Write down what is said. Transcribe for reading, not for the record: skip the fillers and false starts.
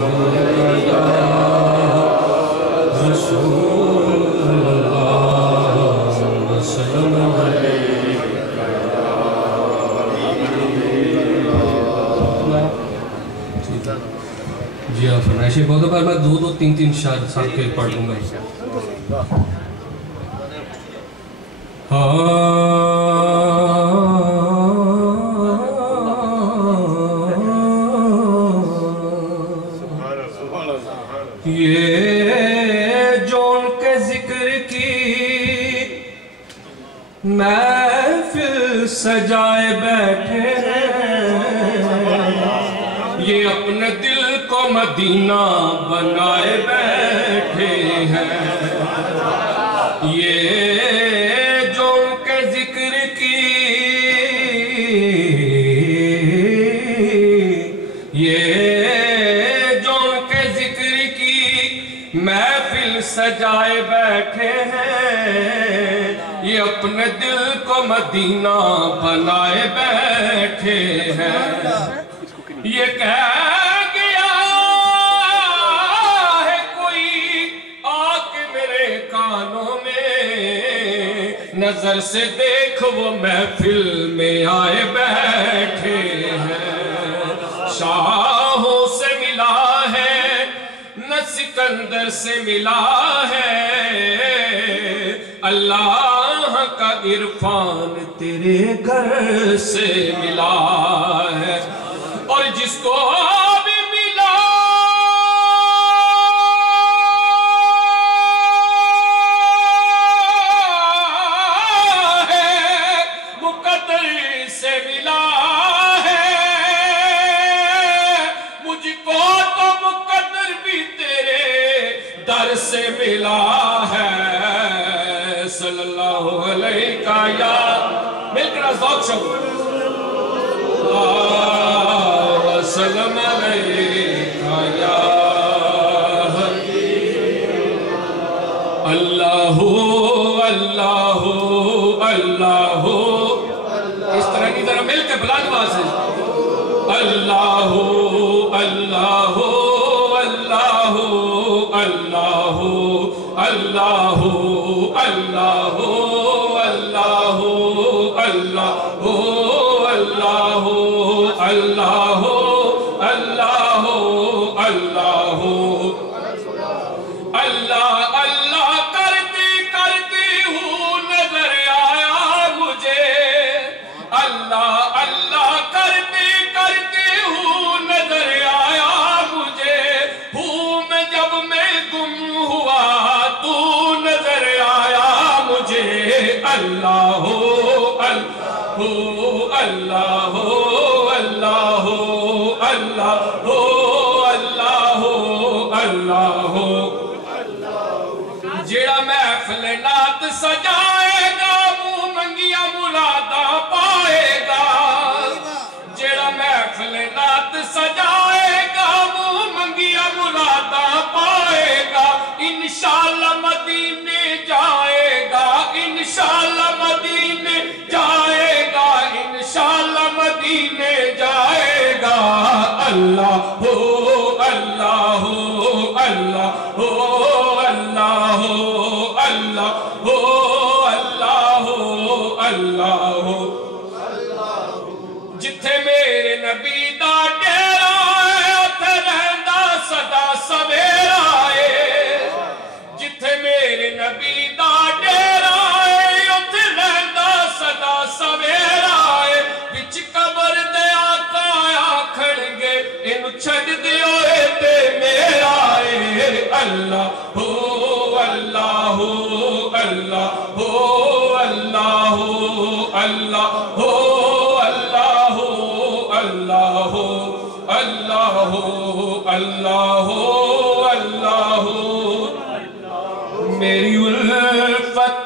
جی آپ فرمائش بہت بار میں دو تین شاید ساتھ کے پڑھ لوں گا. یہ جو ان کے ذکر کی محفل سجائے بیٹھے ہیں، یہ اپنے دل کو مدینہ بنائے بیٹھے ہیں. یہ جو ان کے ذکر کی محفل سجائے بیٹھے ہیں، یہ اپنے دل کو مدینہ بنائے بیٹھے ہیں. یہ کہہ گیا ہے کوئی آ کے میرے کانوں میں، نظر سے دیکھ وہ محفل میں آئے بیٹھے ہیں. شاہوں سے ملا ہے نہ سکندر سے ملا ہے، اللہ کا عرفان تیرے گھر سے ملا ہے. اور جس کو بھی ملا ہے مقدر سے ملا ہے، مجھ کو تو مقدر بھی تیرے در سے ملا ہے. صلی اللہ علیہ یا مل کر ذوق شو وسلم علیکہ یا اللہ اللہ اللہ. اس طرح کی طرح مل کے بلند آواز ہے. اللہ اللہ اللہ اللہ اللہ اللہ اللہ اللہ اللہ اللہ اللہ اللہ اللہ کرتی کرتی ہوں نظر آیا مجھے. اللہ اللہ کرتی کرتی ہوں نظر آیا مجھے. ہوں میں جب میں گم ہوا تو نظر آیا مجھے. اللہ اللہ اللہ اللہ اللہ اللہ اللہ. جڑا محفل نات سجائے گا منہ منگیا مراداں پائے گا. جڑا محفل نات سجائے گا منہ منگیا مراداں پائے گا. انشاءاللہ مدینے جائے گا، انشاءاللہ مدینے جائے گا، انشاءاللہ مدینے جائے گا. اللہ ہو اللہ ہو اللہ ہو اللہ ہو اللہ ہو اللہ ہو اللہ ہو. جتھے میرے نبی دا ڈیرا ہے اتھے رہندا سدا سویرا ہے. جتھے میرے نبی دا ڈیرا ہے اتھے رہندا سدا سویرا ہے. وچ قبر دے آقا آکھن گے اینو چھڈ دیو اے تے میرا ہے. اللہ ہو اللہ ہو اللہ ہو اللہ ہو اللہ ہو اللہ ہو اللہ ہو اللہ ہو اللہ ہو اللہ ہو. میری الفت